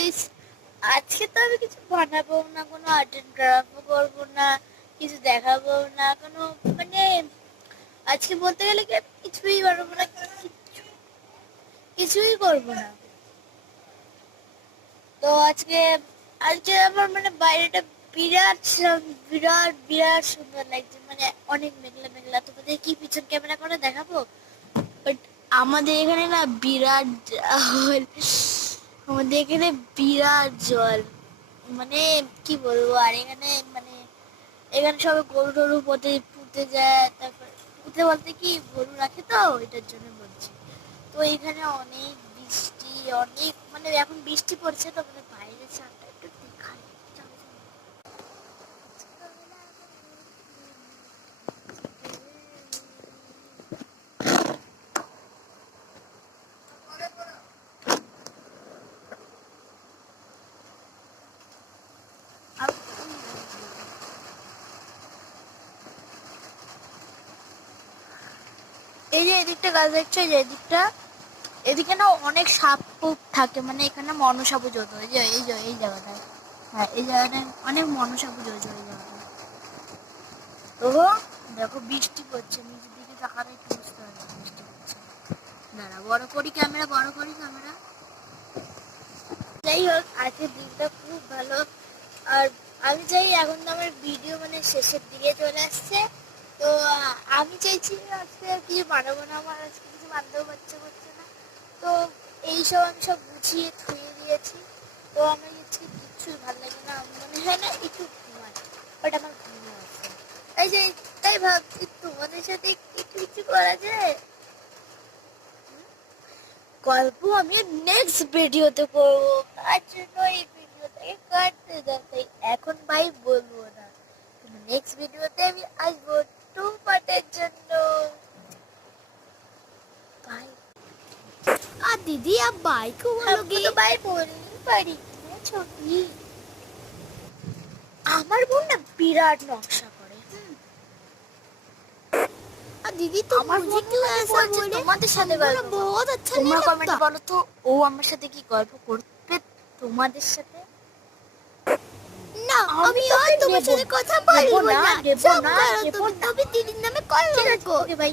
Guys, আজকে তো আমি কিছু বানাবো না, কোনো আর্ট এন্ড ক্রাফটও করবো না, কিছু দেখাবো না, কোনো মানে আজকে বলতে গেলে কি আমি কিছুই বানাবো না, কিছুই করবো না। তো আজকে আজকে আমার মানে বাইরেটা বিরাট বিরাট সুন্দর লাগছে, মানে অনেক মেঘলা মেঘলা। তোমাদের কি পিছন ক্যামেরা করে দেখাবো? বাট আমাদের এখানে না বিরাট জল, আমাদের এখানে বিরাট জল, মানে কি বলবো। আর এখানে মানে এখানে সবাই গরু টরু পুঁতে যায়, তারপর পুঁতে বলতে কি গরু রাখে, তো এটার জন্য বলছি। তো এখানে অনেক বৃষ্টি, অনেক মানে এখন বৃষ্টি পড়ছে, তো মানে বাইরে চানটা একটু দেখাই। এই যে এদিকটা গাছ দেখছো, যে এদিকটা, এদিকে না অনেক সাপ থাকে, মানে এখানে মনসাপু জড়ো, এই জায়গাটায়, হ্যাঁ এই জায়গাটায় অনেক মনসাপু জড়ো এই জায়গাটায়। তো দেখো বৃষ্টি পড়ছে, নিচের দিকে তাকালে একটু বুঝতে পারবে বৃষ্টি পড়ছে। দাঁড়া বড় করি ক্যামেরা, যাই হোক আজকের দিনটা খুব ভালো। আর আমি চাই, এখন তো আমার ভিডিও মানে শেষের দিকে চলে আসছে, তো আমি চাইছি আজকে কিছু বানাবো না, আমার আজকে কিছু বানাতেও করছে না। তো এইসব আমি সব গুছিয়ে থুয়ে দিয়েছি। তো আমার আজকে কিচ্ছুই ভালো লাগে না, মনে হয় না একটু ঘুমাই, বাট আমার ঘুমিয়ে আসছে। এই যে তাই ভাবছি তোমাদের সাথে একটু কিছু করা যায়। গল্প আমি নেক্সট ভিডিওতে করবো, তার জন্য এই ভিডিওটাকে কাটতে দাও, তাই এখন ভাই বলবো না। নেক্সট ভিডিওতে আমি আসবো 2 পার্টের জন্য। বাই। আর দিদি आप बाय को बोलोगे? তো বাই বলতেই পারি, ছবি। আমার বোন না বিরাট নকশা করে। और दीदी तुम আমার मुझे বোন क्यों আমাকে ऐसा বলছে बोले? তোমাদের সাথে हमको ना গল্প बहुत अच्छा তোমরা नहीं কমেন্টে लगता। বলো তো, ও আমার সাথে কি গল্প করবে তোমাদের সাথে? না আমি আর তোমার সাথে কথা বলবো না। নেবো চুপ না, করো নেবো তুমি, না। তুমি দিদির নামে কল ঠিক আছে, করো। Okay bye.